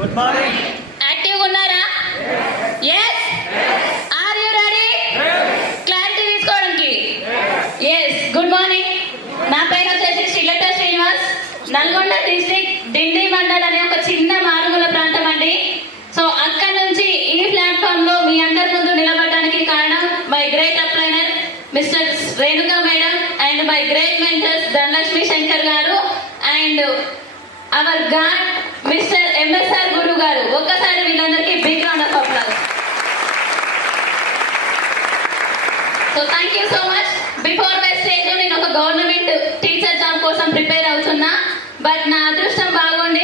Good morning. యాక్టివ్గా ఉన్నారా? Yes. Are you ready? Clarity తీసుకోవడానికి? ఎస్. Good morning. నా పేరు వచ్చేసి శ్రీలత శ్రీనివాస్. నల్గొండ డిస్ట్రిక్ట్ డిండి మండల్ అనే ఒక చిన్న మారుమూల ప్రాంతం అండి. సో అక్కడ నుంచి ఈ ప్లాట్ఫామ్ లో మీ అందరి ముందు నిలబడడానికి కారణం మై గ్రేట్ అప్లైనర్ mister Renuka madam and my great mentors Dhanalakshmi Shankar గారు and our god mister MSR Guru గారు. ఒక్కసారి వీళ్ళందరికీ big round of applause. So thank you so much. Before my stage నేను ఒక గవర్నమెంట్ టీచర్ జాబ్ కోసం ప్రిపేర్ అవుతున్నా. బట్ నా అదృష్టం బాగుండి